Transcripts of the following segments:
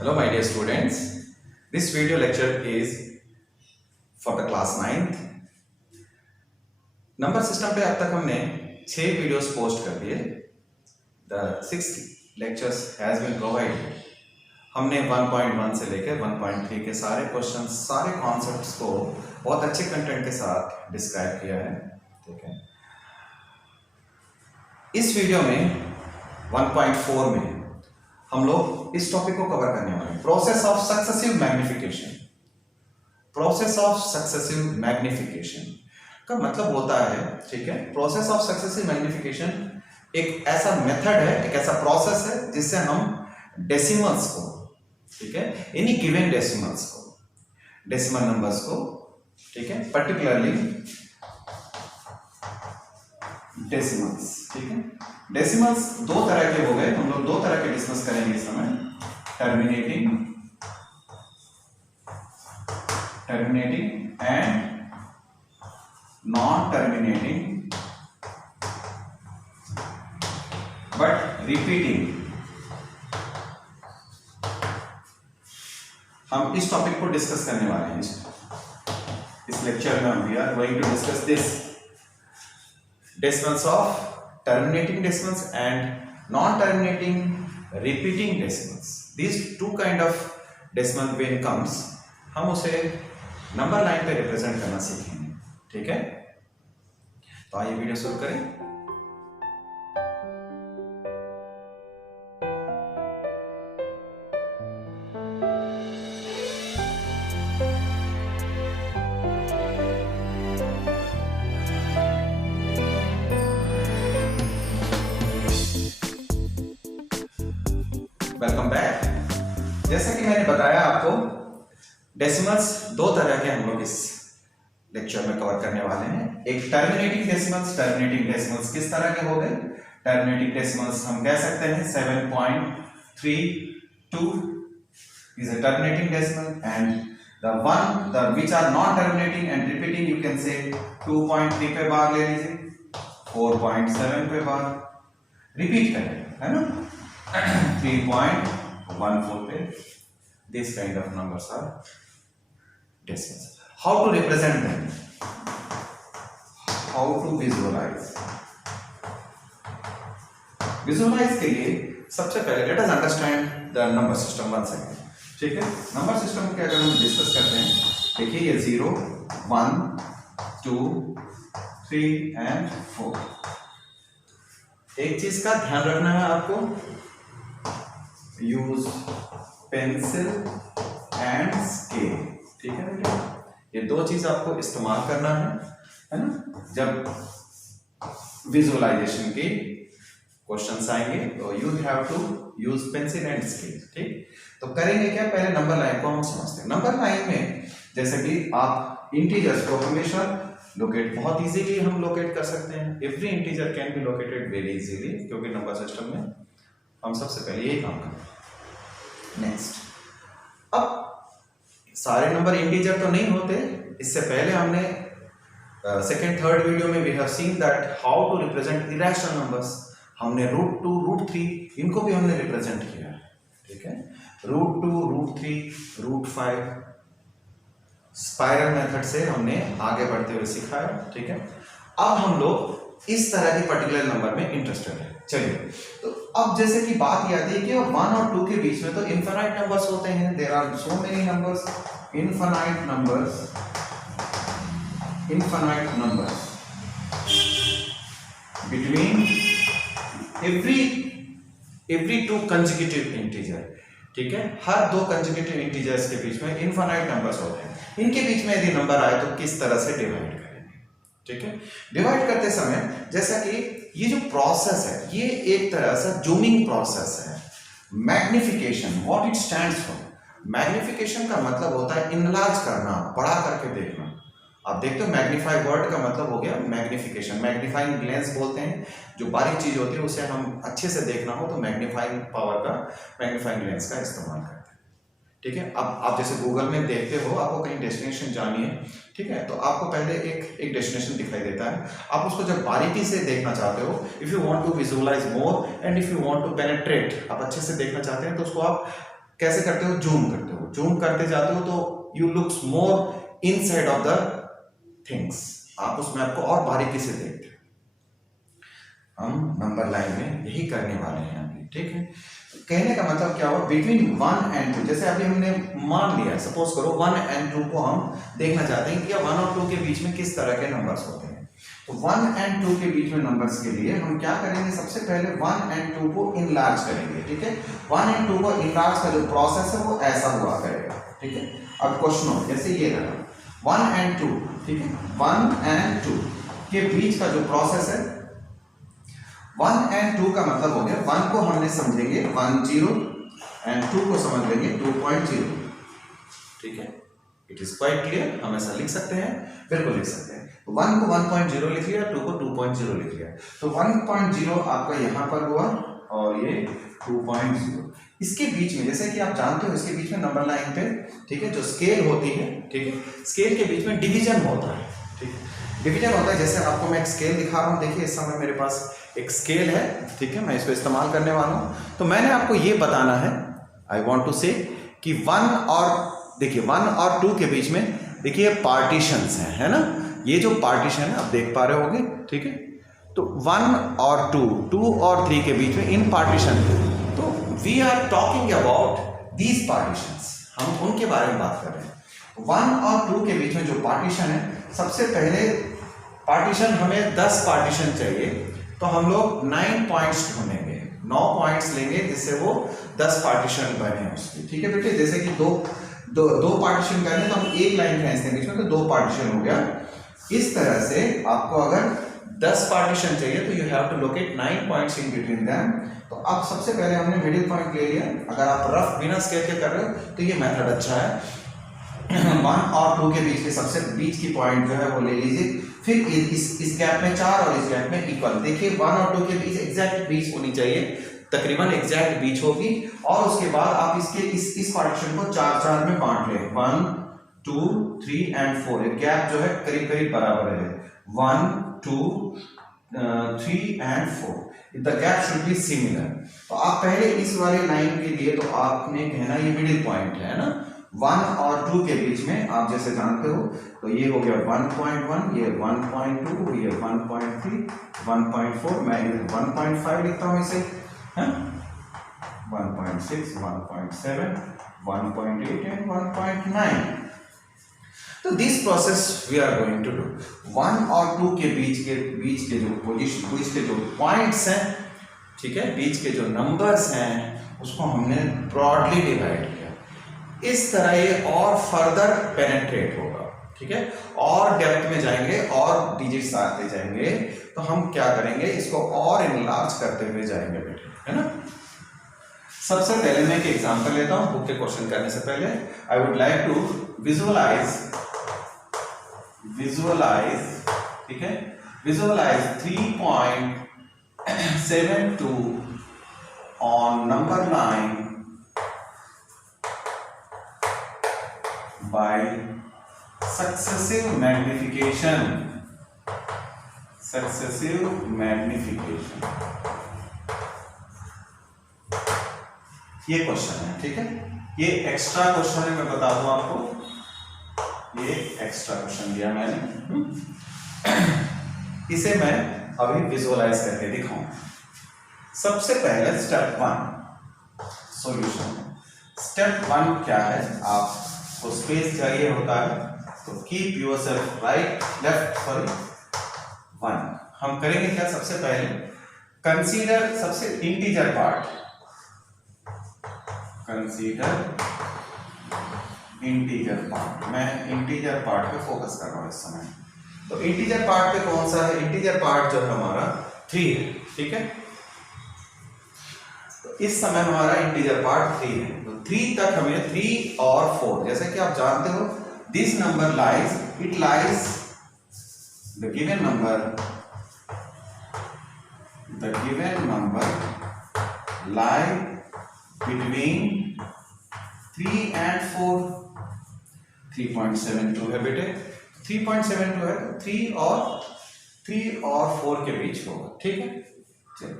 Hello my dear students, this video lecture is for the class 9th. Number system पे अब तक हमने 6 videos post कर दिए. The 6th lectures has been provided. हमने 1.1 से लेकर 1.3 के सारे क्वेश्चंस, सारे कॉन्सेप्ट्स को बहुत अच्छे कंटेंट के साथ डिस्क्राइब किया है. ठीक है, इस वीडियो में 1.4 में हम लोग इस टॉपिक को कवर करने वाले हैं, process of successive magnification. Process of successive magnification का मतलब होता है, ठीक है, प्रोसेस ऑफ सक्सेसिव मैग्निफिकेशन एक ऐसा मेथड है, एक ऐसा प्रोसेस है जिससे हम डेसिमल्स को, ठीक है, एनी गिवन डेसिमल्स को, डेसिमल नंबर्स को, ठीक है, पर्टिकुलरली डेसिमल्स, ठीक है. डेसिमल्स दो तरह के हो गए, हम लोग दो तरह के डिस्कस करेंगे इस समय, terminating and non terminating but repeating. हम इस टॉपिक को डिस्कस करने वाले हैं. इस लेक्चर में we are going to discuss this decimals of terminating decimals and non-terminating repeating decimals. These two kind of decimal when comes, हम उसे नंबर लाइन पे रिप्रेजेंट करना सीखेंगे. ठीक है, तो आइए वीडियो शुरू करें. Welcome back. जैसा कि मैंने बताया आपको, डेसिमल्स दो तरह के हम लोग इस लेक्चर में कवर करने वाले हैं. एक टर्मिनेटिंग डेसिमल्स. टर्मिनेटिंग डेसिमल्स किस तरह के हो गए? टर्मिनेटिंग डेसिमल्स हम कह सकते हैं 7.32 is a terminating decimal, and the which are non terminating and repeating you can say 2.3 पे बार ले लीजिए, 4.7 पे बार रिपीट करें, है ना, 3.14 पे. This kind of numbers are decimals. How to represent them? How to visualize? Visualize के लिए सबसे पहले let us understand the number system once again. ठीक है, नंबर सिस्टम के अगर हम डिस्कस करते हैं, देखिए ये 0, 1, 2, 3 and 4. एक चीज का ध्यान रखना है आपको, यूज पेंसिल एंड स्केल. ठीक है बेटा, ये दो चीज आपको इस्तेमाल करना है ना, जब विजुअलाइजेशन के क्वेश्चंस आएंगे तो you have to use pencil and scale. ठीक, तो करेंगे क्या, पहले नंबर लाइन को हम समझते हैं. नंबर लाइन में जैसे कि आप इंटीजर्स को हमेशा लोकेट बहुत इजीली हम लोकेट कर सकते हैं. Every integer can be located very easily, क्योंकि नंबर सिस्टम में हम सबसे पहले यही काम करते हैं. नेक्स्ट, अब सारे नंबर इंटीजर तो नहीं होते. इससे पहले हमने सेकेंड थर्ड वीडियो में we have seen that how to represent irrational numbers. हमने √2, √3 इनको भी हमने रिप्रेजेंट किया. ठीक है, √2, √3, √5 स्पाइरल मेथड से हमने आगे बढ़ते हुए सिखाया. ठीक है, अब हम लोग इस तरह के पर्टिकुलर नंबर में इंटरेस्टेड है. चलिए, तो अब जैसे कि बात याद है कि 1 और 2 के बीच में तो इनफाइनाइट नंबर्स होते हैं. There are so many numbers, infinite numbers between every 2 consecutive integer. ठीक है, हर 2 कंसेक्यूटिव इंटीजर्स के बीच में इनफाइनाइट नंबर्स होते हैं. इनके बीच में यदि नंबर आए तो किस तरह से डिवाइड करेंगे. ठीक है, डिवाइड करते समय जैसा कि ये जो प्रोसेस है, ये एक तरह से जूमिंग प्रोसेस है. Magnification, what it stands for. Magnification का मतलब होता है इनलार्ज करना, बड़ा करके देखना. आप देखते हो मैग्नीफाई वर्ड का मतलब हो गया मैग्निफिकेशन. मैग्नीफाइंग लेंस बोलते हैं, जो बारीक चीज होती है उसे हम अच्छे से देखना हो तो मैग्नीफाइंग पावर का, मैग्नीफाइंग लेंस का इस्तेमाल करते हैं. ठीक है, अब आप जैसे गूगल में देखते हो, आपको कहीं डेस्टिनेशन जानी है, ठीक है, तो आपको पहले एक डेस्टिनेशन दिखाई देता है. आप उसको जब बारीकी से देखना चाहते हो, if you want to visualise more and if you want to penetrate, आप अच्छे से देखना चाहते हैं तो उसको आप कैसे करते हो, जूम करते हो, जूम करते जाते हो तो you looks more inside of the things, आप उस मैप को और बारीकी से देखते हो। हम नंबर लाइन में यही करने वाले हैं अभी, ठीक है। कहने का मतलब क्या हुआ, बिटवीन 1 एंड 2, जैसे अभी हमने मान लिया, सपोज करो 1 एंड 2 को हम देखना चाहते हैं कि 1 और 2 के बीच में किस तरह के नंबर्स होते हैं। तो 1 एंड 2 के बीच में नंबर्स के लिए हम क्या करेंगे, सबसे पहले 1 एंड 2 को इनलार्ज करेंगे, ठीक है। 1 एंड 2 को इनलार्ज का जो प्रोसेस है वो ऐसा हुआ करेगा, ठीक है। अब क्वेश्चन हो जैसे ये रहा 1 एंड 2, ठीक है, 1 एंड 2 के बीच का जो प्रोसेस है, 1 एंड 2 का मतलब हो गया 1 को हमने समझेंगे 10 एंड 2 को समझ लेंगे 2.0, ठीक है। इट इज क्वाइट क्लियर, हम ऐसा लिख सकते हैं, बिल्कुल लिख सकते हैं। तो 1 को 1.0 लिख लिया, 2 को 2.0 लिख लिया, तो 1.0 आपका यहां पर हुआ और ये 2.0। इसके बीच में, जैसे कि आप जानते हो, इसके बीच में नंबर लाइन पे, ठीक है, जो स्केल होती है, ठीक है, स्केल के बीच में डिवीजन होता है, ठीक है, डिवीजन होता है। जैसे आपको मैं एक स्केल दिखा रहा हूं, देखिए इस समय मेरे पास एक स्केल है, ठीक है, मैं इसको इस्तेमाल करने वाला हूं। तो मैंने आपको ये बताना है, आई वॉन्ट टू से कि 1 और, देखिए 1 और 2 के बीच में देखिए पार्टीशंस हैं, है ना, ये जो पार्टीशन है आप देख पा रहे होंगे, ठीक है। तो 1 और 2, 2 और 3 के बीच में इन पार्टीशन, तो we are talking about these partitions, हम उनके बारे में बात कर रहे हैं। 1 और 2 के बीच में जो पार्टीशन है, सबसे पहले पार्टीशन हमें 10 पार्टीशन चाहिए, तो हम लोग 9 पॉइंट्स ढूंढेंगे, 9 पॉइंट्स लेंगे जिससे वो 10 पार्टीशन बने उसकी, ठीक है बेटे। जैसे कि दो पार्टीशन करने तो हम एक लाइन खींचते हैं बीच में, तो 2 पार्टीशन हो गया। इस तरह से आपको अगर 10 पार्टीशन चाहिए तो you have to locate 9 points in between them. तो अब सबसे पहले हमने मिडिल पॉइंट ले लिया, अगर आप रफ बिना स्केल के कर रहे हो तो ये मेथड अच्छा है। 1 और 2 के बीच के सबसे बीच की पॉइंट जो है वो ले लीजिए, फिर इस गैप में 4 और इस गैप में इक्वल, देखिए 1 और 2 के बीच एग्जैक्ट बीच होनी चाहिए, तकरीबन एग्जैक्ट बीच होगी। और उसके बाद आप इसके इस पार्टीशन को 4 में बांट लें, 1 2 3 एंड 4, गैप जो है करीब करीब बराबर है, 1 2 3 and 4, the gap should be similar. तो आप पहले इस वाले लाइन के लिए तो आपने कहना ये मिडिल पॉइंट है ना, 1 और 2 के बीच में आप जैसे जानते हो, तो ये हो गया 1.1, ये 1.2, ये 1.3, 1.4, मैं 1.5 लिखता हूं इसे, 1.6, 1.7, 1.8 एंड 1.9। तो this process we are going to do. 1 और 2 के बीच के जो पोजीशन, बीच के जो पॉइंट्स हैं, ठीक है, बीच के जो नंबर्स हैं, उसको हमने ब्रॉडली डिवाइड किया। इस तरह ये और फर्दर पेनेट्रेट होगा, ठीक है, और डेप्थ में जाएंगे और डिजिट्स आते जाएंगे, तो हम क्या करेंगे, इसको और इनलार्ज करते हुए जाएंगे बेटे, है ना। सबसे पहले मैं एक एग्जांपल लेता हूं बुक के क्वेश्चन करने से पहले। I would like to visualise, ठीक है, visualise 3.72 on number line by successive magnification, ये क्वेश्चन है, ठीक है, ये एक्स्ट्रा क्वेश्चन है, मैं बता दूं आपको, ये एक्स्ट्रा क्वेश्चन दिया मैंने, इसे मैं अभी विजुअलाइज करके दिखाऊं। सबसे पहले स्टेप 1 सॉल्यूशन। स्टेप 1 क्या है, आपको स्पेस चाहिए होता है, तो keep yourself right left, sorry 1। हम करेंगे क्या, सबसे पहले कंसीडर सबसे integer part, consider integer part, मैं इंटीजर पार्ट पे फोकस कर रहा हूं इस समय। तो इंटीजर पार्ट पे कौन सा है, इंटीजर पार्ट जो है हमारा 3 है, ठीक है। तो इस समय हमारा इंटीजर पार्ट 3 है, तो 3 तक हमें 3 और 4, जैसे कि आप जानते हो, this number lies, it lies, the given number lie between 3 and 4, 3.72 है बेटे, 3.72 है, 3 और 4 के बीच होगा, ठीक है। चलिए,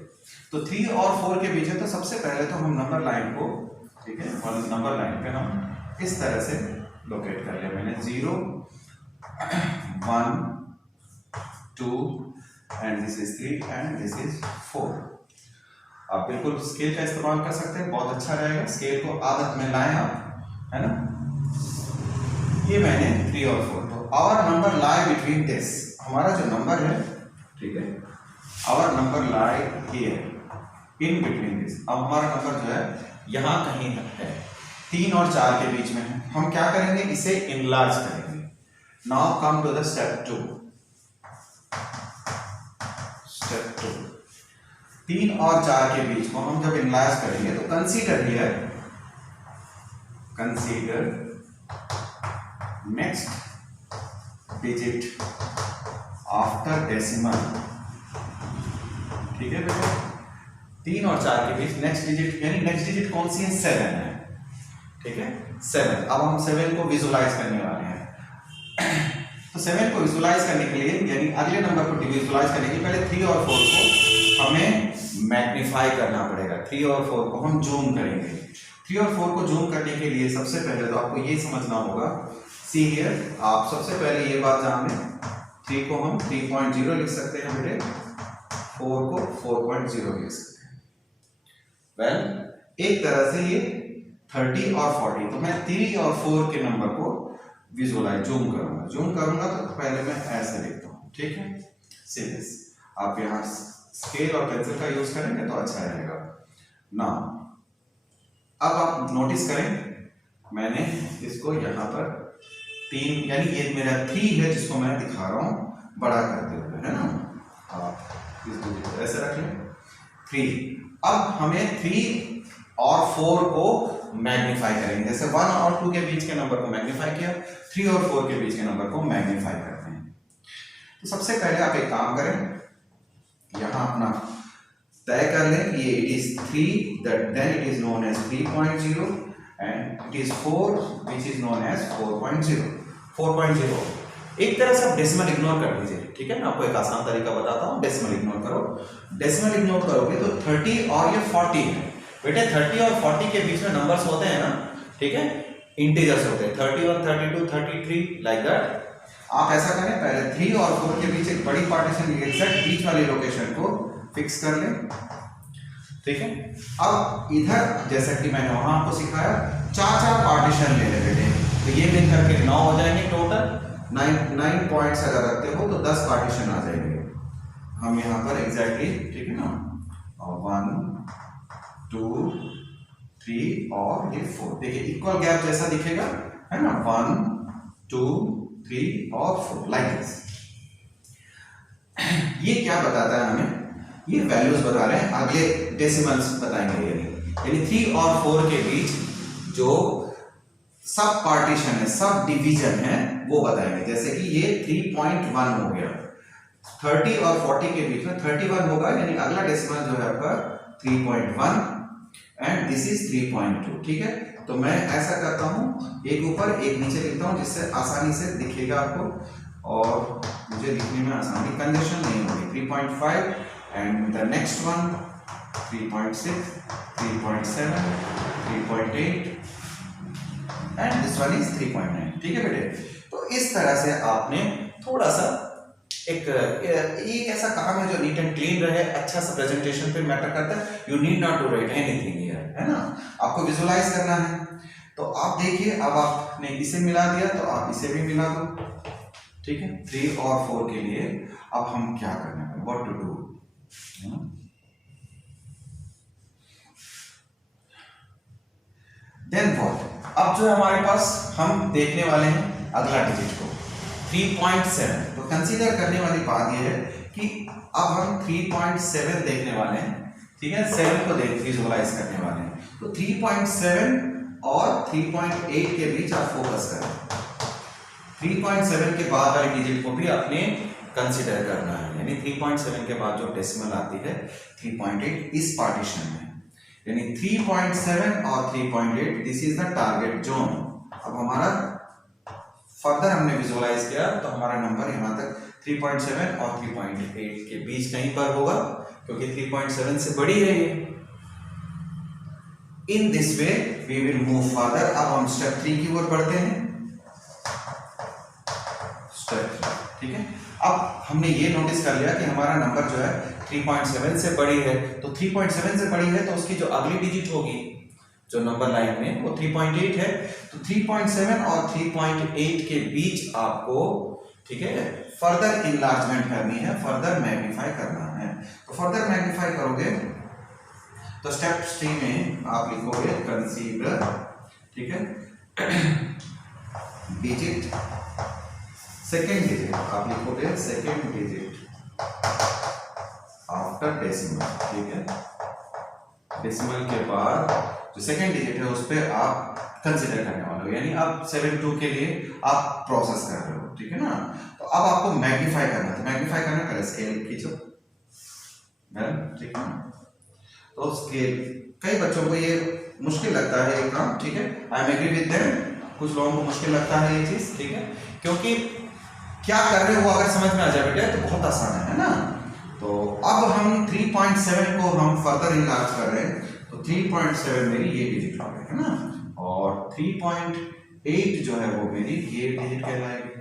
तो 3 और 4 के बीच है, तो सबसे पहले तो हम नंबर लाइन को ठीक है, और नंबर लाइन पे हम इस तरह से लोकेट कर लिया मैंने 0 1 2 and this is 3 and this is 4। आप बिल्कुल स्केल का इस्तेमाल कर सकते हैं, बहुत अच्छा रहेगा। स्केल को आदत में लाएं आप, है ना। ये मैंने 3 और 4, तो our number lie between this, हमारा जो नंबर है, ठीक है, our number lie here in between this. अब हमारा नंबर जो है यहाँ कहीं है, 3 और 4 के बीच में है। हम क्या करेंगे, इसे इनलार्ज करेंगे। Now come to the step 2। Step 2, 3 और 4 के बीच को हम जब इनलार्ज करेंगे तो consider here, consider next digit after decimal. ठीक है बेटा, 3 और 4 के बीच नेक्स्ट डिजिट, यानी नेक्स्ट डिजिट कौन सी है, 7 है। ठीक है, 7। अब हम 7 को विजुलाइज करने वाले हैं। तो 7 को विजुलाइज करने के लिए, यानी अगले नंबर को विजुलाइज करने के लिए पहले 3 और 4 को हमें मैग्नीफाई करना पड़ेगा। 3 और 4 को हम जूम करेंगे। 3 और 4 को जूम करने के लिए सबसे पहले तो आपको ये समझना होगा, सी हियर, आप सबसे पहले ये बात जान लें, 3 को हम 3.0 लिख सकते हैं बेटे, 4 को 4.0 लिख सकते हैं। वेल, एक तरह से ये 30 और 40, तो मैं 3 और 4 के नंबर को विजुअलाइज जूम करूंगा तो पहले मैं ऐसे लिखता हूँ। ठीक है, सीरीज आप यहाँ स्केल और पेंसिल का यूज करेंगे तो अच्छा रहेगा ना। अब आप नोटिस करें, मैंने इसको यहाँ पर 3, यानी ये मेरा 3 है जिसको मैं दिखा रहा हूँ बड़ा करते हुए, है ना। आप इसको ऐसे रख लें 3। अब हमें 3 और 4 को मैग्नीफाई करेंगे। जैसे 1 और 2 के बीच के नंबर को मैग्नीफाई किया, 3 और 4 के बीच के नंबर को मैग्नीफाई करते हैं। तो सबसे पहले आप एक काम करें, यहां अपना तय कर लें कि it is 3, then it is known as 3.0 and it is 4 which is known as 4.0। 4.0 एक तरह से आप डेसिमल इग्नोर कर दीजिए। ठीक है, मैं आपको एक आसान तरीका बताता हूं, डेसिमल इग्नोर करो। डेसिमल इग्नोर करोगे तो 30 और ये 40 है बेटे। 30 और 40 के बीच में नंबर्स होते हैं ना, ठीक है, इंटीजर्स होते हैं, 31 32 33 लाइक दैट। आप ऐसा करें, पहले 3 और 4 के बीच एक बड़ी पार्टीशन एग्जैक्ट बीच वाली लोकेशन को फिक्स कर लें। ठीक है, अब इधर जैसा कि मैंने वहां आपको सिखाया, 4 पार्टीशन ले लें बेटे, तो ये मिलकर के 9 हो जाएंगे टोटल। 9 पॉइंट्स अगर रखते हो तो 10 पार्टीशन आ जाएंगे हम यहाँ पर एग्जैक्टली। ठीक है ना, 1 2 3 और ये 4, देखिए इक्वल गैप जैसा दिखेगा, है ना, 1 2 3 और 4 लाइक दिस। ये क्या बताता है हमें, ये वैल्यूज बता रहे हैं, अगले डेसिमल्स बताएंगे। यानी 3 और 4 के बीच जो सब पार्टीशन है, सब डिवीजन है, वो बताएंगे। जैसे कि ये 3.1 हो गया, 30 और 40 के बीच में 31 होगा, यानी अगला डेसिमल जो है आपका 3.1 एंड दिस इज 3.2। ठीक है, तो मैं ऐसा करता हूं, एक ऊपर एक नीचे लिखता हूं जिससे आसानी से दिखेगा आपको और मुझे लिखने में आसानी, कंजेशन नहीं होगी। 3.5 and the next one 3.6 3.7 3.8 and this one is 3.9। ठीक है बेटे, तो इस तरह से आपने थोड़ा सा एक ऐसा काम है जो नीट एंड क्लीन रहे, अच्छा सा प्रेजेंटेशन पे मैटर करता है। You need not to write anything here, है ना, आपको विजुलाइज करना है। तो आप देखिए, अब आपने इसे मिला दिया तो आप इसे भी मिला दो। ठीक है, 3 और 4 के लिए अब हम क्या करना है, what to do. Then what, अब जो हमारे पास हम देखने वाले हैं अगला डिजिट को 3.7। तो कंसीडर करने वाली बात यह है कि अब हम 3.7 देखने वाले हैं। ठीक है, 7 को देख विजुअलाइज करने वाले हैं। तो 3.7 और 3.8 के बीच आप फोकस करें। 3.7 के बाद वाली डिजिट को भी आपने कंसीडर करना है, यानी 3.7 के बाद जो डेसिमल आती है 3.8 इस पार्टीशन में, यानी 3.7 और 3.8 this is the target zone. अब हमारा फर्दर हमने विजुअलाइज किया तो हमारा नंबर यहाँ तक 3.7 और 3.8 के बीच कहीं पर होगा, क्योंकि 3.7 से बड़ी है ये। In this way we will move further. अब हम स्टेप 3 की ओर बढ़ते हैं। स्टेप 3, ठीक है। अब हमने ये नोटिस कर लिया कि हमारा नंबर जो है 3.7 से बड़ी है, तो 3.7 से बड़ी है तो उसकी जो अगली डिजिट होगी जो नंबर लाइन में वो 3.8 है। तो 3.7 और 3.8 के बीच आपको, ठीक है, फर्दर इनलार्जमेंट करनी है, फर्दर मैग्नीफाई करना है। तो फर्दर मैग्नीफाई करोगे तो स्टेप 3 में आप लिखोगे कंसीडर, ठीक है, डिजिट, सेकेंड डिजिट आप लिखोगे सेकेंड डिजिट आफ्टर डेसिमल, ठीक है। डेसिमल के बाद जो सेकेंड डिजिट है उस पर आप कंसीडर करने वाले हो, यानी आप 7.2 के लिए आप प्रोसेस कर रहे हो, ठीक है ना। तो अब आपको मैग्नीफाई करना है। मैग्नीफाई करना, पहले स्केल खींचो, ठीक है। तो स्केल, कई बच्चों को ये मुश्किल लगता है ये काम, ठीक है, I am agree with them. कुछ लोगों को मुश्किल लगता है ये चीज, ठीक है, क्योंकि क्या कर रहे हो अगर समझ में आ जाए बेटा तो बहुत आसान है ना। तो अब हम 3.7 को हम फर्दर इनलार्ज कर रहे हैं, तो 3.7 मेरी ये डिजिट हो गई है ना, और 3.8 जो है वो मेरी ये डिजिट कहलाएगी।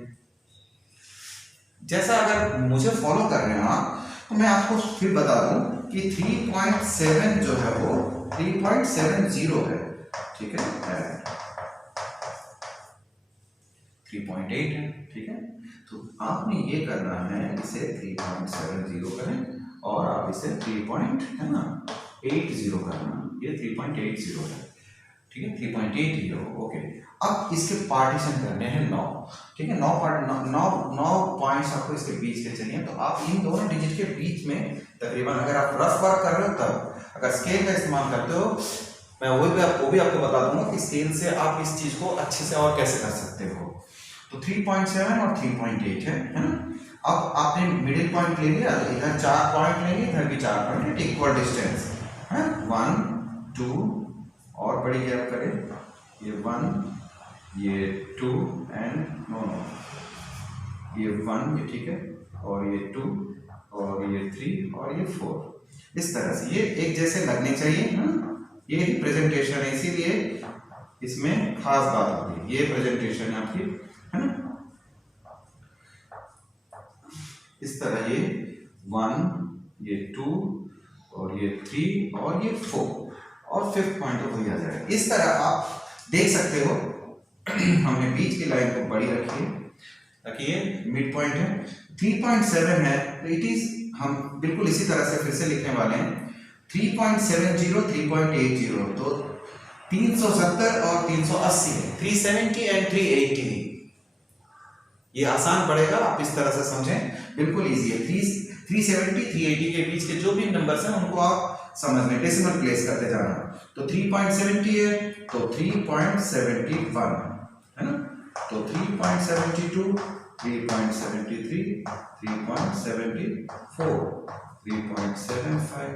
जैसा अगर मुझे फॉलो कर रहे हैं आप, तो मैं आपको फिर बता दूं कि 3.7 जो है वो 3.70 है, ठीक है, 3.8 है, ठीक है। तो आपने ये करना है, इसे 3.70 करें और आप इसे 3.80 करना, ये 3.80 है, ठीक है, 3.80, ओके। अब इसके पार्टीशन करने हैं 9, ठीक है, 9 पॉइंट्स आपको इसके बीच के चाहिए। तो आप इन दोनों डिजिट के बीच में तकरीबन, अगर आप रफ वर्क कर रहे हो तब, अगर स्केल का इस्तेमाल करते हो, मैं वो भी आपको बता दूंगा कि स्केल से आप इस चीज को अच्छे से और कैसे कर सकते हो। तो 3.7 और 3.8 है ना। अब आपने मिडिल पॉइंट ले लिया, इधर 4 पॉइंट लेंगे, इधर भी 4 पॉइंट, इक्वल डिस्टेंस है, 1 2 और बड़ी गैप करें, ये 1 ये 2 एंड नो ये 1 ये, ठीक है, और ये 2 और ये 3 और ये 4, इस तरह से ये एक जैसे लगने चाहिए ना। ये प्रेजेंटेशन है, इसीलिए इसमें खास बात होती है, ये प्रेजेंटेशन है आपकी, है ना। इस तरह ये 1 ये 2 और ये 3 और ये 4 और 5th पॉइंट तो वही आ जाएगा। इस तरह आप देख सकते हो हमने बीच की लाइन को बड़ी रखी है ताकि ये मिड पॉइंट है। 3.7 है तो इट इज, हम बिल्कुल इसी तरह से फिर से लिखने वाले हैं 3.70 3.80, तो 370 और 380 है, 370 एंड 380। ये आसान पड़ेगा, आप इस तरह से समझें, बिल्कुल इजी है। 370 380 के बीच के जो भी नंबर्स हैं उनको आप समझ लें, डेसिमल प्लेस करते जाना। तो 3.70 है तो 3.71 है ना, तो 3.72 3.73 3.74 3.75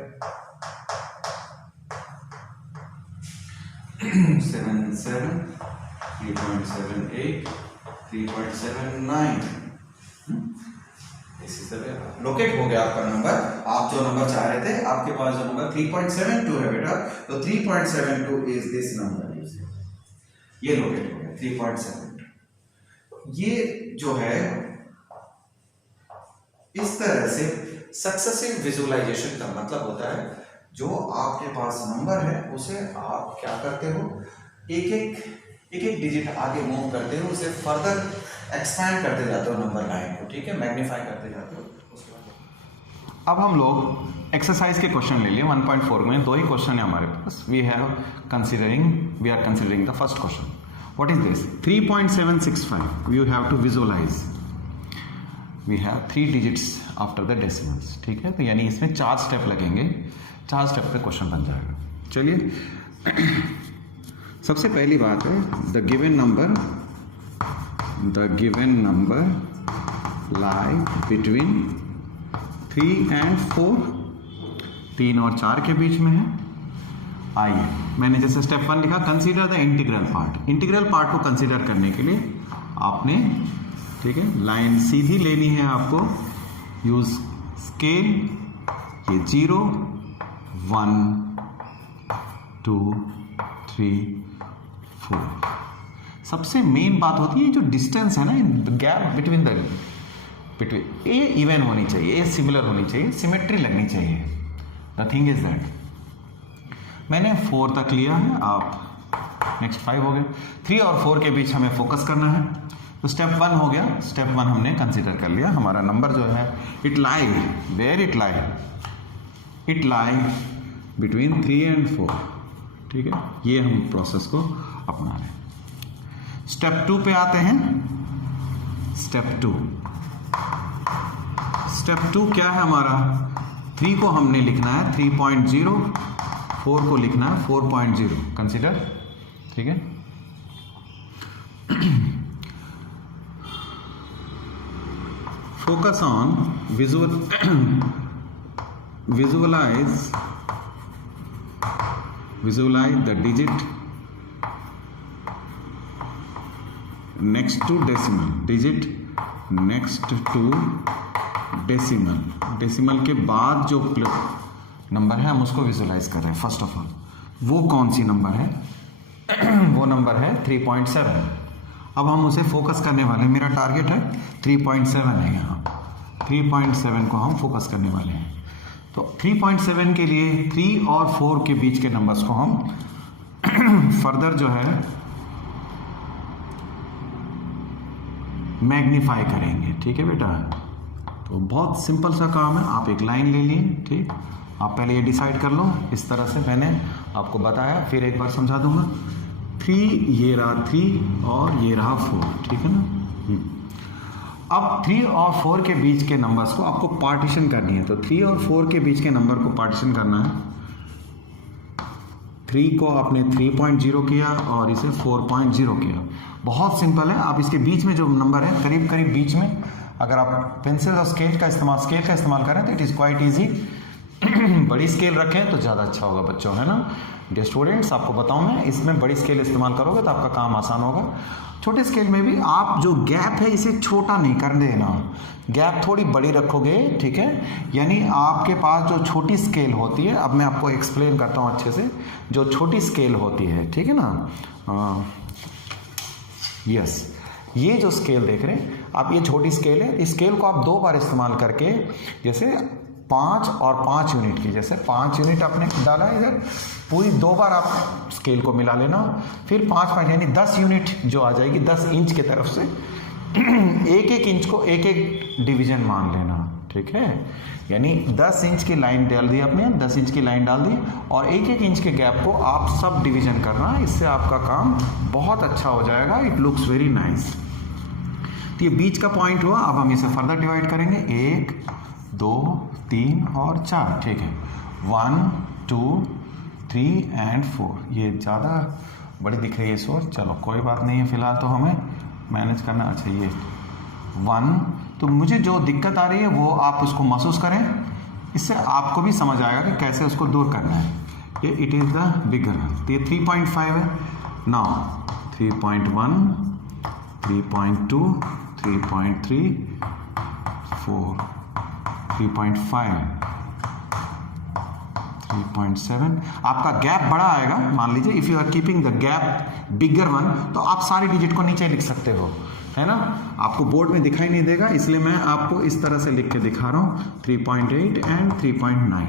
77 3.78 3.79। लोकेट हो गया आपका नंबर, आप जो नंबर चाह रहे थे, आपके पास जो नंबर 3.72 है बेटा, तो 3.72 इज दिस नंबर, ये लोकेट हो गया 3.72। ये जो है इस तरह से सक्सेसिव विजुअलाइजेशन का मतलब होता है, जो आपके पास नंबर है उसे आप क्या करते हो, एक एक डिजिट आगे मूव करते हो, उसे फर्दर एक्सपैंड करते जाते हो नंबर लाइन को, ठीक है, मैग्नीफाई करते जाते हो। अब हम लोग एक्सरसाइज के क्वेश्चन ले लिए 1.4 में, 2 ही क्वेश्चन है हमारे पास। We are considering the first question. What is this? 3.765 you have to visualize. We have 3 digits after the decimals, ठीक है, तो यानी इसमें 4 स्टेप लगेंगे, 4 स्टेप पे क्वेश्चन बन जाएगा। चलिए सबसे पहली बात है the given number lie between 3 and 4, 3 और 4 के बीच में है। आइए, मैंने जैसे स्टेप 1 लिखा, consider the integral part. Integral part को कंसीडर करने के लिए आपने, ठीक है, लाइन सीधी लेनी है आपको, यूज स्केल, ये 0 1 2 3 4। सबसे मेन बात होती है जो डिस्टेंस है ना, गैप बिटवीन ए इवन होनी चाहिए, ए सिमिलर होनी चाहिए, सिमेट्री लगनी चाहिए। द थिंग इज दैट मैंने 4 तक लिया है, आप नेक्स्ट 5 हो गए। 3 और 4 के बीच हमें फोकस करना है, तो स्टेप 1 हो गया। स्टेप 1 हमने कंसीडर कर लिया। हमारा नंबर जो है it lie where it lie between 3 and 4। ठीक है, ये हम प्रोसेस को अपना रहे हैं। स्टेप 2 पे आते हैं। स्टेप 2 क्या है हमारा? 3 को हमने लिखना है 3.0, 4 को लिखना है 4.0 कंसीडर। ठीक है, focus on visualize the digit next to decimal के बाद जो नंबर है हम उसको विजुलाइज कर रहे हैं। फर्स्ट ऑफ ऑल वो कौन सी नंबर है? वो नंबर है 3.7। अब हम उसे फोकस करने वाले हैं। मेरा टारगेट है 3.7 है, यहाँ 3.7 को हम फोकस करने वाले हैं। तो 3.7 के लिए 3 और 4 के बीच के नंबर्स को हम फर्दर जो है मैग्नीफाई करेंगे। ठीक है बेटा, तो बहुत सिंपल सा काम है। आप एक लाइन ले लिए, ठीक, आप पहले ये डिसाइड कर लो। इस तरह से मैंने आपको बताया, फिर एक बार समझा दूंगा। 3 ये रहा 3 और ये रहा 4, ठीक है ना। अब 3 और 4 के बीच के नंबर्स को आपको पार्टीशन करनी है। तो 3 और 4 के बीच के नंबर को पार्टीशन करना है। 3 को आपने 3.0 किया और इसे 4.0 किया। बहुत सिंपल है। आप इसके बीच में जो नंबर है करीब करीब बीच में, अगर आप पेंसिल और स्केल का इस्तेमाल करें तो इट इज़ क्वाइट ईजी। बड़ी स्केल रखें तो ज़्यादा अच्छा होगा बच्चों, है ना। डियर स्टूडेंट्स, आपको बताऊं मैं, इसमें बड़ी स्केल इस्तेमाल करोगे तो आपका काम आसान होगा। छोटे स्केल में भी आप जो गैप है इसे छोटा नहीं कर देना, गैप थोड़ी बड़ी रखोगे, ठीक है। यानी आपके पास जो छोटी स्केल होती है, अब मैं आपको एक्सप्लेन करता हूँ अच्छे से। जो छोटी स्केल होती है, ठीक है ना, यस, ये जो स्केल देख रहे हैं आप, ये छोटी स्केल है। इस स्केल को आप 2 बार इस्तेमाल करके, जैसे 5 और 5 यूनिट की, जैसे 5 यूनिट आपने डाला इधर, पूरी 2 बार आप स्केल को मिला लेना। फिर 5 यानी 10 यूनिट जो आ जाएगी 10 इंच की तरफ से, एक एक इंच को एक एक डिवीजन मान लेना, ठीक है। यानी 10 इंच की लाइन डाल दी आपने, 10 इंच की लाइन डाल दी, और एक एक इंच के गैप को आप सब डिवीजन करना। इससे आपका काम बहुत अच्छा हो जाएगा। It looks very nice. तो ये बीच का पॉइंट हुआ। अब हम इसे फर्दर डिवाइड करेंगे, 1 2 3 और 4, ठीक है। 1 2 3 एंड 4। ये ज़्यादा बड़ी दिख रही है सोच, चलो कोई बात नहीं है, फिलहाल तो हमें मैनेज करना। अच्छा, ये 1, तो मुझे जो दिक्कत आ रही है वो आप उसको महसूस करें, इससे आपको भी समझ आएगा कि कैसे उसको दूर करना है। ये इट इज़ द बिगर, तो ये 3.5 है। नाउ 3.1 3.2 3.3 4 3.5 3.7। आपका गैप बड़ा आएगा। मान लीजिए if you are keeping the gap bigger one, तो आप सारी डिजिट को नीचे लिख सकते हो, है ना। आपको बोर्ड में दिखाई नहीं देगा, इसलिए मैं आपको इस तरह से लिख के दिखा रहा हूँ, 3.8 एंड 3.9।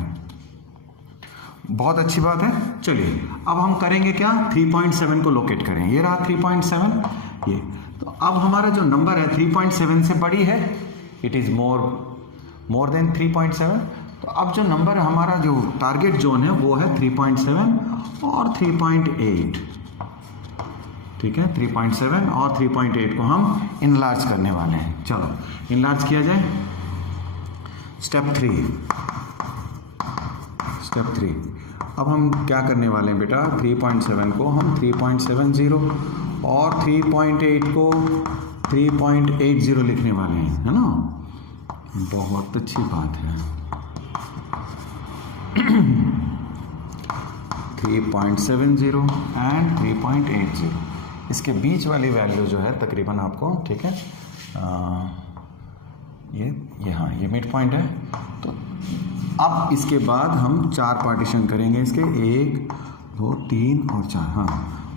बहुत अच्छी बात है। चलिए अब हम करेंगे क्या, 3.7 को लोकेट करें। ये रहा 3.7, ये। तो अब हमारा जो नंबर है 3.7 से बड़ी है, इट इज़ मोर देन 3.7। तो अब जो नंबर हमारा जो टारगेट जोन है वो है 3.7 और 3.8, ठीक है। 3.7 और 3.8 को हम इनलार्ज करने वाले हैं। चलो इनलार्ज किया जाए। स्टेप 3। अब हम क्या करने वाले हैं बेटा, 3.7 को हम 3.70 और 3.8 को 3.80 लिखने वाले हैं, है ना। बहुत अच्छी बात है। 3.70 एंड 3.80, इसके बीच वाली वैल्यू जो है तकरीबन आपको, ठीक है, ये हाँ, ये मिड पॉइंट है। तो अब इसके बाद हम 4 पार्टीशन करेंगे इसके, 1 2 3 और 4, हाँ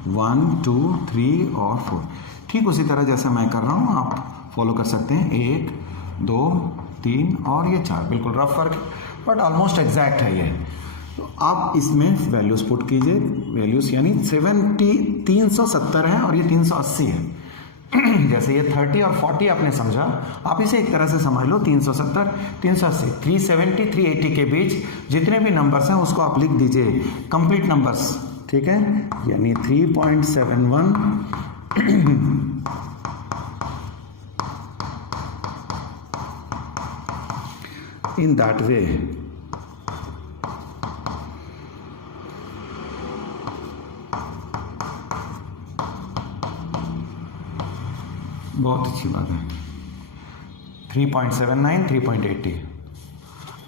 1 2 3 और 4। ठीक उसी तरह जैसा मैं कर रहा हूँ आप फॉलो कर सकते हैं। 1 2 3 और ये 4, बिल्कुल रफ फर्क बट ऑलमोस्ट एग्जैक्ट है ये। तो आप इसमें वैल्यूज पुट कीजिए, वैल्यूज यानी 370 है और ये 380 है। जैसे ये 30 और 40 आपने समझा, आप इसे एक तरह से समझ लो 370 380 370 380 के बीच जितने भी नंबर्स हैं उसको आप लिख दीजिए कंप्लीट नंबर्स, ठीक है, यानी 3.71 in that way। बहुत अच्छी बात है। 3.79 3.80।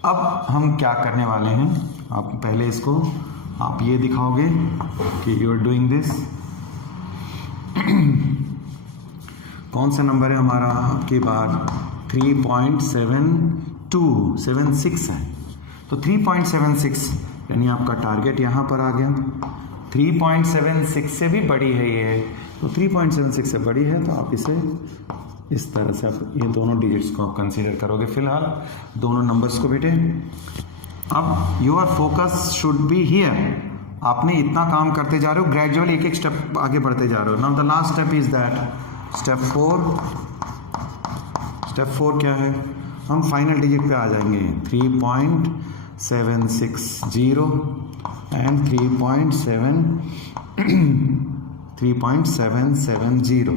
अब हम क्या करने वाले हैं, आप पहले इसको आप ये दिखाओगे कि यू आर डूइंग दिस। कौन सा नंबर है हमारा, आपकी बात 3.7276 है। तो 3.76 यानी आपका टारगेट यहाँ पर आ गया। 3.76 से भी बड़ी है ये, तो 3.76 से बड़ी है तो आप इसे इस तरह से आप ये दोनों डिजिट्स को आप कंसीडर करोगे फिलहाल, दोनों नंबर्स को बेटे। अब your focus should be here. आपने इतना काम करते जा रहे हो, ग्रेजुअली एक एक स्टेप आगे बढ़ते जा रहे हो। Now the last step is that step 4। Step 4 क्या है, हम फाइनल डिजिट पे आ जाएंगे 3.760 एंड 3.770।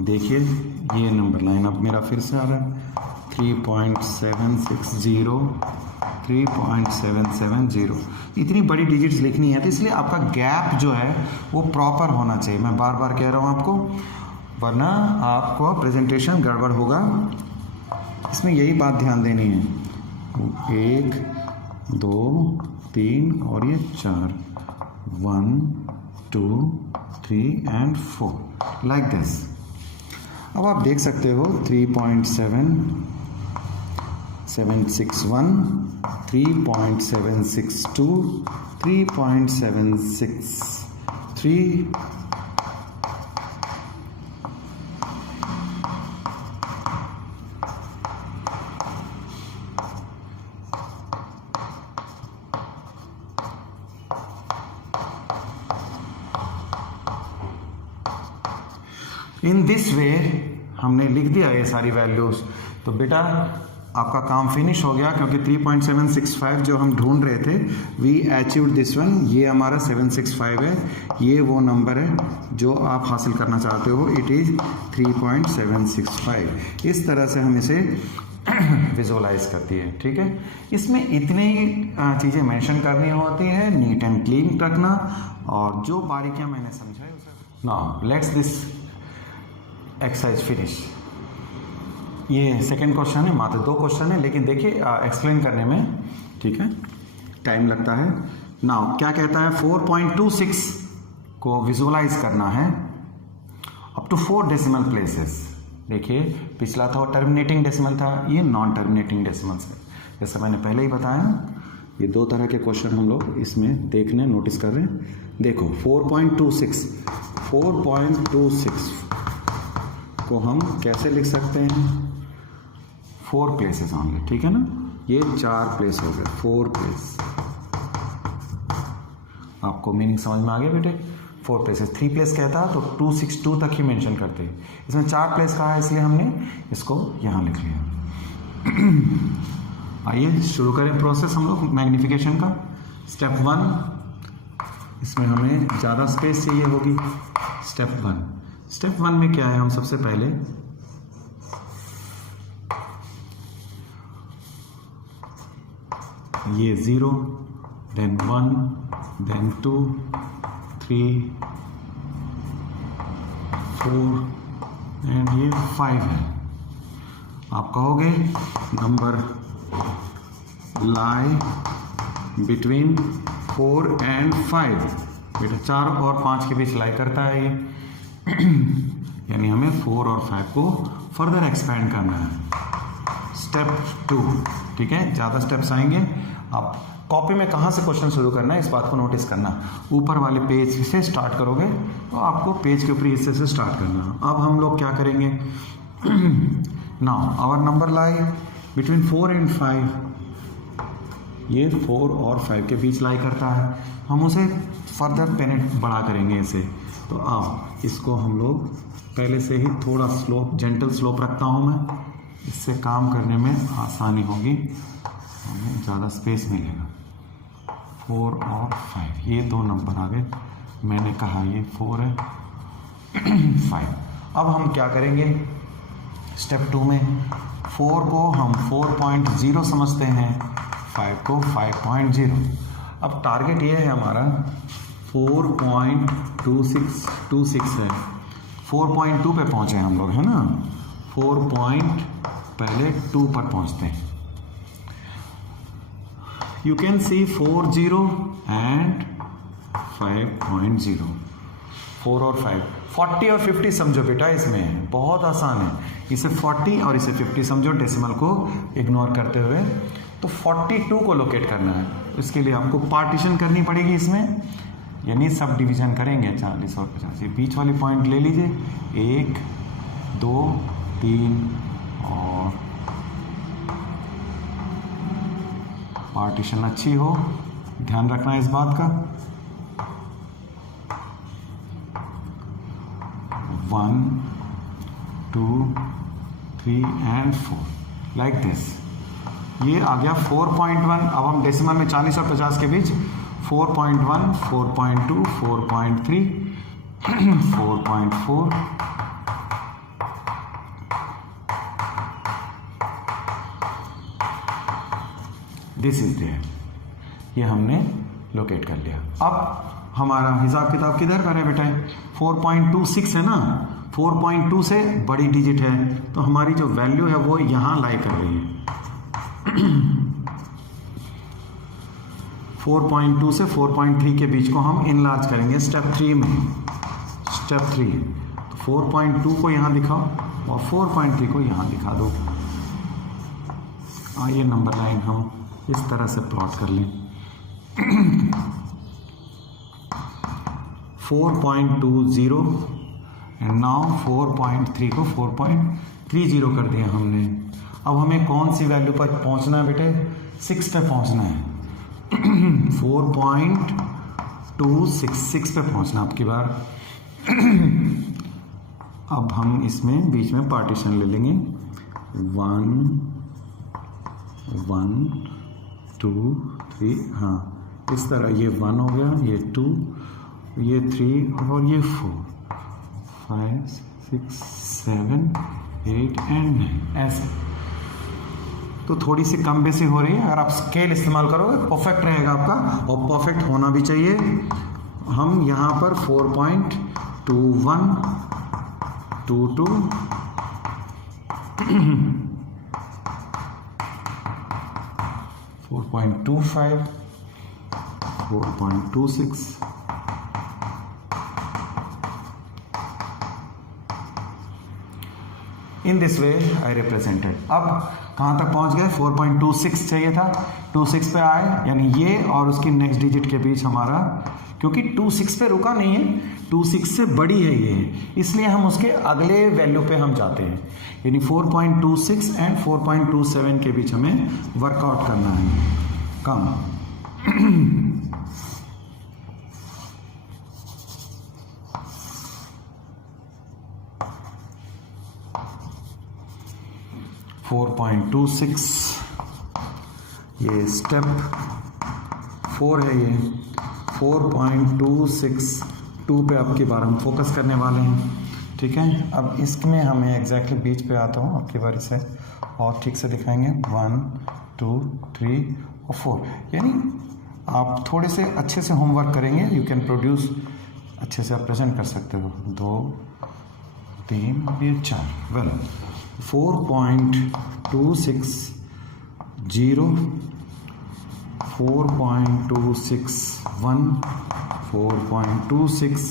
देखिए ये नंबर लाइन अब मेरा फिर से आ रहा है 3.760 3.770। इतनी बड़ी डिजिट्स लिखनी है तो इसलिए आपका गैप जो है वो प्रॉपर होना चाहिए। मैं बार बार कह रहा हूँ आपको, वरना आपको प्रेजेंटेशन गड़बड़ होगा। इसमें यही बात ध्यान देनी है। 1 2 3 और ये 4, 1 2 3 एंड 4 लाइक दिस। अब आप देख सकते हो 3.761 3.762 3.763 इन दिस वे हमने लिख दिया ये सारी वैल्यूज। तो बेटा आपका काम फिनिश हो गया, क्योंकि 3.765 जो हम ढूंढ रहे थे वी अचीव्ड दिस वन। ये हमारा 765 है, ये वो नंबर है जो आप हासिल करना चाहते हो, इट इज़ 3.765। इस तरह से हम इसे विजुअलाइज करती है, ठीक है। इसमें इतनी चीज़ें मेंशन करनी होती है, नीट एंड क्लीन रखना, और जो बारीकियां मैंने समझाई उसे। Now let's this exercise finish. ये सेकंड क्वेश्चन है, मात्र 2 क्वेश्चन है, लेकिन देखिए एक्सप्लेन करने में, ठीक है, टाइम लगता है। नाउ क्या कहता है, 4.26 को विजुअलाइज करना है अप टू 4 डेसिमल प्लेसेस। देखिए पिछला था टर्मिनेटिंग डेसिमल था, ये नॉन टर्मिनेटिंग डेसिमल्स है। जैसा मैंने पहले ही बताया, ये 2 तरह के क्वेश्चन हम लोग इसमें देखने नोटिस कर रहे हैं। देखो 4.26 को हम कैसे लिख सकते हैं, 4 प्लेसेस होंगे, ठीक है ना। ये 4 प्लेस हो गए, 4 प्लेस। आपको मीनिंग समझ में आ गया बेटे। 4 प्लेसेस, 3 प्लेस कहता है तो 262 तक ही मेंशन करते हैं। इसमें 4 प्लेस कहा है, इसलिए हमने इसको यहाँ लिख लिया। आइए शुरू करें प्रोसेस हम लोग मैग्निफिकेशन का। स्टेप 1, इसमें हमें ज़्यादा स्पेस चाहिए होगी। स्टेप 1 में क्या है, हम सबसे पहले ये 0 देन 1 देन 2 3 4 एंड ये 5 है। आप कहोगे नंबर लाई बिटवीन 4 एंड 5। बेटा 4 और 5 के बीच लाई करता है ये। यानी हमें 4 और 5 को फर्दर एक्सपेंड करना है। स्टेप 2, ठीक है, ज़्यादा स्टेप्स आएंगे। आप कॉपी में कहाँ से क्वेश्चन शुरू करना है इस बात को नोटिस करना। ऊपर वाले पेज से स्टार्ट करोगे तो आपको पेज के ऊपरी हिस्से से स्टार्ट करना। अब हम लोग क्या करेंगे, now our number lie between 4 and 5, ये 4 और 5 के बीच लाई करता है। हम उसे फर्दर पेनेट बड़ा करेंगे इसे। तो अब इसको हम लोग पहले से ही थोड़ा स्लोप, जेंटल स्लोप रखता हूँ मैं, इससे काम करने में आसानी होगी, हमें ज़्यादा स्पेस मिलेगा। 4 और 5 ये दो नंबर आ गए। मैंने कहा ये 4 है 5। अब हम क्या करेंगे, स्टेप 2 में 4 को हम 4.0 समझते हैं, 5 को 5.0। अब टारगेट ये है हमारा 4.26 है। 4.2 पे पहुंचे हम लोग, है ना। 4.2 पर पहुंचते हैं। यू कैन सी 40 एंड 5.0, 4 और 5, 40 और 50 समझो बेटा, इसमें बहुत आसान है। इसे 40 और इसे 50 समझो, डेसिमल को इग्नोर करते हुए। तो 42 को लोकेट करना है, इसके लिए हमको पार्टीशन करनी पड़ेगी इसमें, यानी सब डिवीजन करेंगे 40 और 50। ये बीच वाली पॉइंट ले लीजिए, 1 2 3 और पार्टीशन अच्छी हो, ध्यान रखना इस बात का। 1 2 3 and 4 लाइक दिस। ये आ गया 4.1। अब हम डेसिमल में 40 और 50 के बीच 4.1, 4.2, 4.3, 4.4, दिस इज देयर। ये हमने लोकेट कर लिया। अब हमारा हिसाब किताब किधर पर है बेटा, 4.26 है ना। 4.2 से बड़ी डिजिट है, तो हमारी जो वैल्यू है वो यहाँ लाई कर रही है। 4.2 से 4.3 के बीच को हम इनलार्ज करेंगे स्टेप 3 में। स्टेप 3 तो 4.2 को यहाँ दिखाओ और 4.3 को यहाँ दिखा दो। आइए नंबर लाइन हम इस तरह से प्लॉट कर लें। 4.20 एंड नाउ 4.3 को 4.30 कर दिया हमने। अब हमें कौन सी वैल्यू पर पहुंचना है बेटे, 6 पे पहुंचना है। 4.266 पे पहुंचना अब की बार। अब हम इसमें बीच में पार्टीशन ले लेंगे, 1 1 2 3, हाँ इस तरह। ये 1 हो गया, ये 2, ये 3 और ये 4, 5 6 7 8 and 9 ऐसे। तो थोड़ी सी कम बेसी हो रही है। अगर आप स्केल इस्तेमाल करोगे परफेक्ट रहेगा आपका, और परफेक्ट होना भी चाहिए। हम यहाँ पर 4.21 22 4.25 4.26 इन दिस वे आई रिप्रेजेंटेड। अब कहाँ तक पहुँच गए, 4.26 चाहिए था, 26 पे आए, यानी ये और उसकी नेक्स्ट डिजिट के बीच हमारा, क्योंकि 26 पे रुका नहीं है, 26 से बड़ी है ये, इसलिए हम उसके अगले वैल्यू पे हम जाते हैं। यानी 4.26 एंड 4.27 के बीच हमें वर्कआउट करना है। कम 4.26, ये स्टेप 4 है। ये 4.262 पे अब की बार हम फोकस करने वाले हैं, ठीक है। अब इसमें हमें एग्जैक्टली बीच पे आता हूँ, अब की बार इसे और ठीक से दिखाएंगे। 1 2 3 और 4, यानी आप थोड़े से अच्छे से होमवर्क करेंगे, यू कैन प्रोड्यूस, अच्छे से आप प्रेजेंट कर सकते हो। 2 3 ये 4, वेल 4.260 4.261 4.26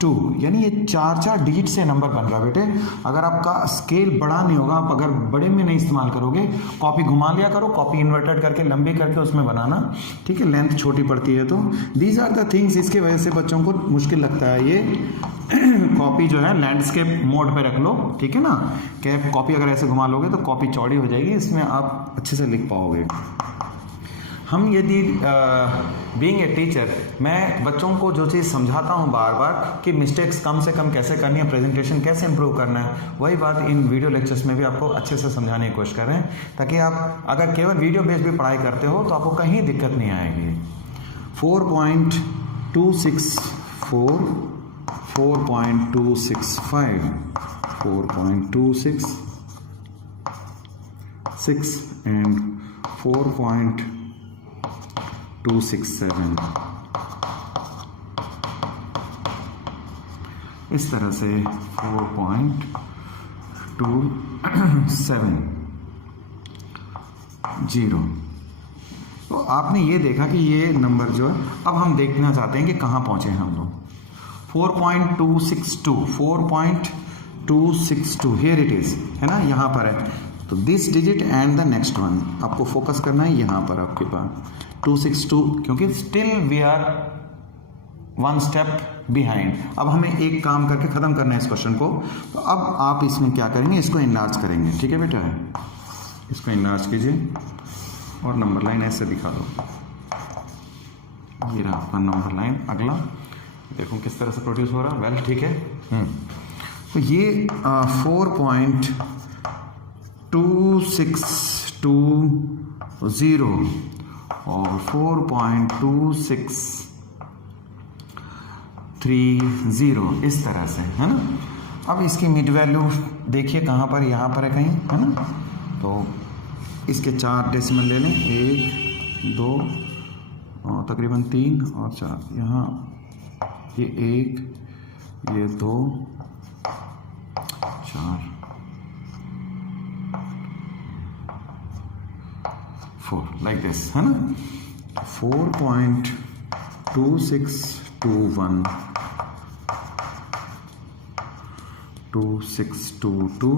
2, यानी ये 4 डिजिट से नंबर बन रहा है बेटे। अगर आपका स्केल बड़ा नहीं होगा, आप अगर बड़े में नहीं इस्तेमाल करोगे, कॉपी घुमा लिया करो, कॉपी इन्वर्टेड करके लंबी करके उसमें बनाना, ठीक है, लेंथ छोटी पड़ती है। तो दीज आर द थिंग्स, इसके वजह से बच्चों को मुश्किल लगता है। ये कॉपी जो है लैंडस्केप मोड पे रख लो, ठीक है ना, कि कॉपी अगर ऐसे घुमा लोगे तो कॉपी चौड़ी हो जाएगी, इसमें आप अच्छे से लिख पाओगे। हम यदि बीइंग ए टीचर, मैं बच्चों को जो चीज़ समझाता हूँ बार बार कि मिस्टेक्स कम से कम कैसे करनी है, प्रेजेंटेशन कैसे इंप्रूव करना है, वही बात इन वीडियो लेक्चर्स में भी आपको अच्छे से समझाने की कोशिश कर रहे हैं, ताकि आप अगर केवल वीडियो बेस्ड भी पढ़ाई करते हो तो आपको कहीं दिक्कत नहीं आएगी। 4.264, 4.265, 4.266 and 4.267, इस तरह से 4.270। तो आपने ये देखा कि ये नंबर जो है, अब हम देखना चाहते हैं कि कहाँ पहुँचे हैं हम लोग। 4.262, 4.262, हियर इट इज, है ना, यहाँ पर है। तो this digit and the next one आपको फोकस करना है यहाँ पर आपके पास 262, क्योंकि still we are 1 step behind. अब हमें एक काम करके ख़त्म करना है इस क्वेश्चन को। तो अब आप इसमें क्या करेंगे, इसको इनलार्ज करेंगे, ठीक है बेटा, इसको इनलार्ज कीजिए और नंबर लाइन ऐसे दिखा दो। ये रहा आपका नंबर लाइन। अगला देखो किस तरह से प्रोड्यूस हो रहा है। वेल, ठीक है। तो ये 4.2620 और 4.2630 इस तरह से, है ना। अब इसकी मिड वैल्यू देखिए कहाँ पर, यहाँ पर है कहीं, है ना। तो इसके 4 डेसिमल ले लें, 1 2 और तकरीबन 3 और 4, यहाँ ये 1, ये 2 4 4 लाइक दिस, है ना। 4.2621, 2622,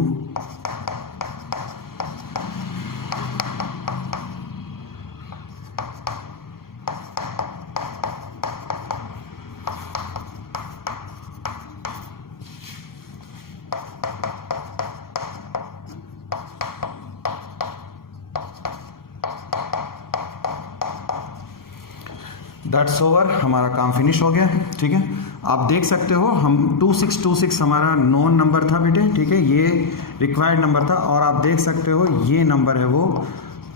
दैट्स ओवर, हमारा काम फिनिश हो गया, ठीक है। आप देख सकते हो हम 2626 हमारा नोन नंबर था बेटे, ठीक है, ये रिक्वायर्ड नंबर था। और आप देख सकते हो ये नंबर है वो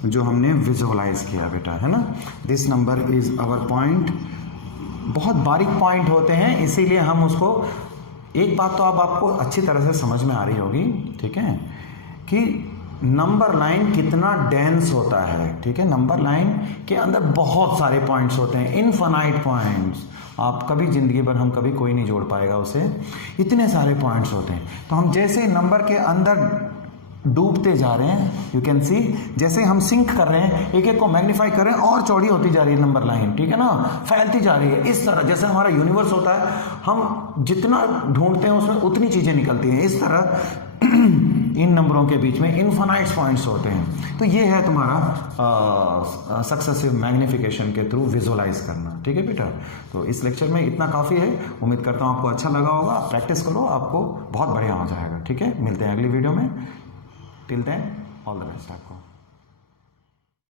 जो हमने विजुअलाइज किया बेटा, है ना। This number is our point. बहुत बारीक पॉइंट होते हैं, इसीलिए हम उसको, एक बात तो अब आपको अच्छी तरह से समझ में आ रही होगी, ठीक है, कि नंबर लाइन कितना डेंस होता है, ठीक है। नंबर लाइन के अंदर बहुत सारे पॉइंट्स होते हैं, इनफाइनाइट पॉइंट्स। आप कभी जिंदगी भर, हम कभी कोई नहीं जोड़ पाएगा उसे, इतने सारे पॉइंट्स होते हैं। तो हम जैसे नंबर के अंदर डूबते जा रहे हैं, यू कैन सी, जैसे हम सिंक कर रहे हैं, एक एक को मैग्नीफाई कर रहे हैं और चौड़ी होती जा रही है नंबर लाइन, ठीक है ना, फैलती जा रही है। इस तरह जैसे हमारा यूनिवर्स होता है, हम जितना ढूंढते हैं उसमें उतनी चीजें निकलती हैं। इस तरह इन नंबरों के बीच में इनफाइनाइट पॉइंट्स होते हैं। तो ये है तुम्हारा सक्सेसिव मैग्निफिकेशन के थ्रू विजुअलाइज करना, ठीक है बेटा। तो इस लेक्चर में इतना काफ़ी है। उम्मीद करता हूँ आपको अच्छा लगा होगा। प्रैक्टिस करो, आपको बहुत बढ़िया हो जाएगा, ठीक है। मिलते हैं अगली वीडियो में। Till then, all the best आपको।